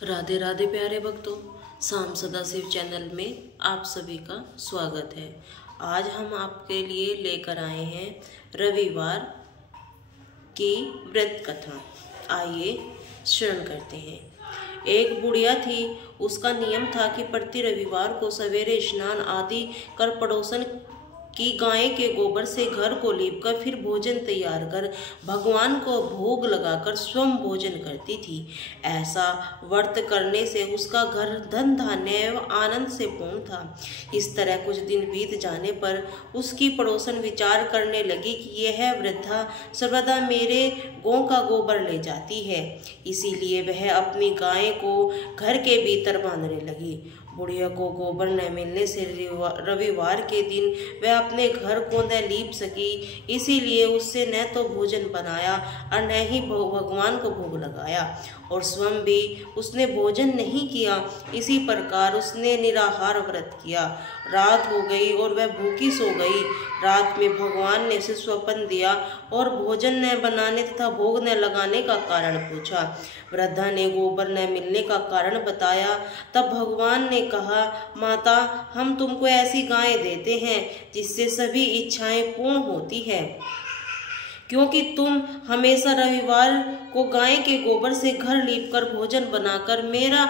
राधे राधे प्यारे भक्तों, शाम सदाशिव चैनल में आप सभी का स्वागत है। आज हम आपके लिए लेकर आए हैं रविवार की व्रत कथा। आइए श्रवण करते हैं। एक बुढ़िया थी। उसका नियम था कि प्रति रविवार को सवेरे स्नान आदि कर पड़ोसन की गाय के गोबर से घर को लीपकर फिर भोजन तैयार कर भगवान को भोग लगाकर स्वयं भोजन करती थी। ऐसा व्रत करने से उसका घर धन धान्य एवं आनंद से पूर्ण था। इस तरह कुछ दिन बीत जाने पर उसकी पड़ोसन विचार करने लगी कि यह वृद्धा सर्वदा मेरे गौ का गोबर ले जाती है, इसीलिए वह अपनी गाय को घर के भीतर बांधने लगी। बुढ़िया को गोबर न मिलने से रविवार के दिन वह अपने घर को न लीप सकी, इसीलिए उससे न तो भोजन बनाया और न ही भगवान को भोग लगाया, और स्वयं भी उसने भोजन नहीं किया। इसी प्रकार उसने निराहार व्रत किया। रात हो गई और वह भूखी सो गई। रात में भगवान ने उसे स्वप्न दिया और भोजन न बनाने तथा भोग न लगाने का कारण पूछा। वृद्धा ने गोबर न मिलने का कारण बताया। तब भगवान ने कहा, माता, हम तुमको ऐसी गाय देते हैं जिससे सभी इच्छाएं पूर्ण होती है, क्योंकि तुम हमेशा रविवार को गाय के गोबर से घर लीपकर भोजन बनाकर मेरा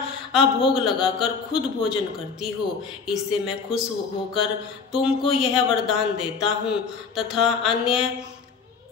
भोग लगाकर खुद भोजन करती हो। इससे मैं खुश होकर तुमको यह वरदान देता हूँ तथा अन्य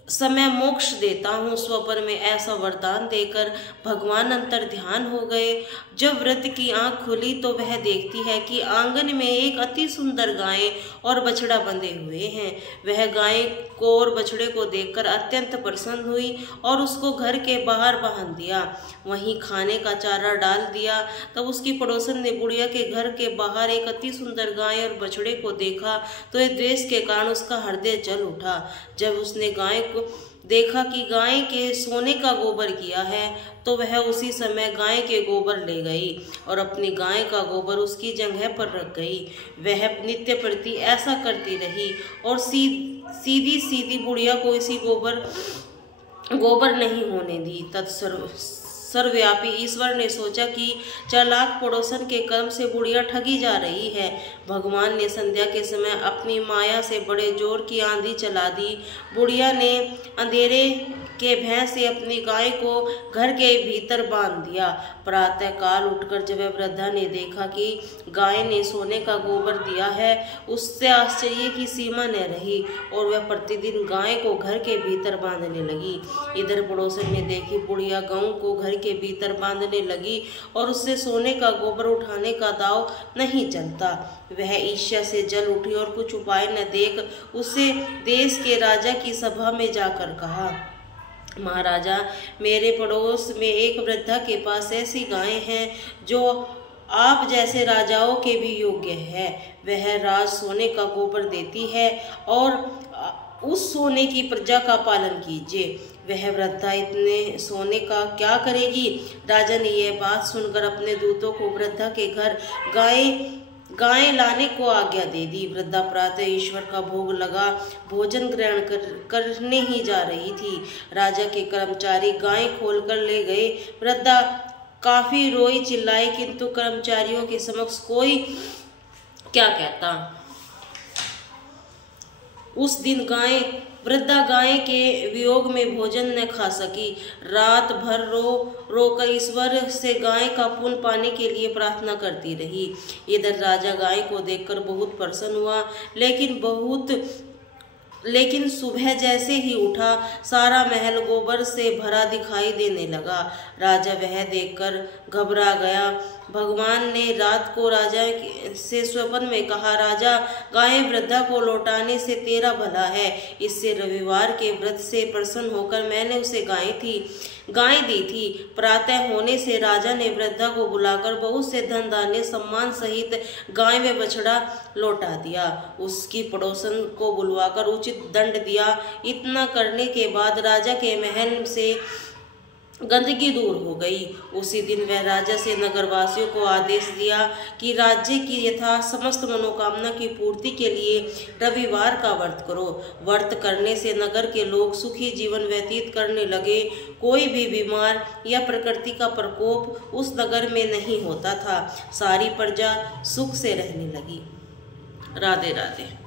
समय मोक्ष देता हूँ। स्वप्न में ऐसा वरदान देकर भगवान अंतर ध्यान हो गए। जब वृद्ध की आंख खुली तो वह देखती है कि आंगन में एक अति सुंदर गाय और बछड़ा बंधे हुए हैं। वह गाय को और बछड़े को देखकर अत्यंत प्रसन्न हुई और उसको घर के बाहर बांध दिया, वहीं खाने का चारा डाल दिया। तब उसकी पड़ोसन ने बुढ़िया के घर के बाहर एक अति सुंदर गाय और बछड़े को देखा तो इस द्वेष के कारण उसका हृदय जल उठा। जब उसने गाय को देखा कि गाय के सोने का गोबर किया है तो वह उसी समय गाय के गोबर ले गई और अपनी गाय का गोबर उसकी जगह पर रख गई। वह नित्य प्रति ऐसा करती रही और सीधी सीधी बुढ़िया को इसी गोबर नहीं होने दी। सर्वव्यापी ईश्वर ने सोचा कि चालाक पड़ोसन के कर्म से बुढ़िया ठगी जा रही है। भगवान ने संध्या के समय अपनी माया से बड़े जोर की आंधी चला दी। बुढ़िया ने अंधेरे के भय से अपनी गाय को घर के भीतर बांध दिया। प्रातः काल उठकर जब वृद्धा ने देखा कि गाय ने सोने का गोबर दिया है, उससे आश्चर्य की सीमा न रही और वह प्रतिदिन गाय को घर के भीतर बांधने लगी। इधर पड़ोसन ने देखी बुढ़िया गऊ को घर के भीतर बांधने लगी और उससे सोने का गोबर उठाने का दाव नहीं चलता। वह ईर्ष्या से जल उठी और कुछ उपाय न देख उससे देश के राजा की सभा में जाकर कहा, महाराजा, मेरे पड़ोस में एक वृद्धा के पास ऐसी गाय हैं जो आप जैसे राजाओं के भी योग्य है। वह राज सोने का गोबर देती है और उस सोने की प्रजा का पालन कीजिए। वह वृद्धा इतने सोने का क्या करेगी? राजा ने यह बात सुनकर अपने दूतों को वृद्धा के घर गाय लाने को आज्ञा दे दी। वृद्धा प्रातः ईश्वर का भोग लगा भोजन ग्रहण करने ही जा रही थी। राजा के कर्मचारी गाय खोलकर ले गए। वृद्धा काफी रोई चिल्लाई, किंतु कर्मचारियों के समक्ष कोई क्या कहता। उस दिन वृद्धा गाय के वियोग में भोजन न खा सकी। रात भर रो कर ईश्वर से गाय का पुण्य पाने के लिए प्रार्थना करती रही। इधर राजा गाय को देखकर बहुत प्रसन्न हुआ, लेकिन सुबह जैसे ही उठा सारा महल गोबर से भरा दिखाई देने लगा। राजा वह देखकर घबरा गया। भगवान ने रात को राजा से स्वप्न में कहा, राजा, गाय वृद्धा को लौटाने से तेरा भला है। इससे रविवार के व्रत से प्रसन्न होकर मैंने उसे गाय दी थी। प्रातः होने से राजा ने वृद्धा को बुलाकर बहुत से धन धान्य सम्मान सहित गाय व बछड़ा लौटा दिया। उसकी पड़ोसन को बुलवाकर उचित दंड दिया। इतना करने के बाद राजा के महल से गंदगी दूर हो गई। उसी दिन वह राजा से नगरवासियों को आदेश दिया कि राज्य की यथा समस्त मनोकामना की पूर्ति के लिए रविवार का व्रत करो। व्रत करने से नगर के लोग सुखी जीवन व्यतीत करने लगे। कोई भी बीमार या प्रकृति का प्रकोप उस नगर में नहीं होता था। सारी प्रजा सुख से रहने लगी। राधे राधे।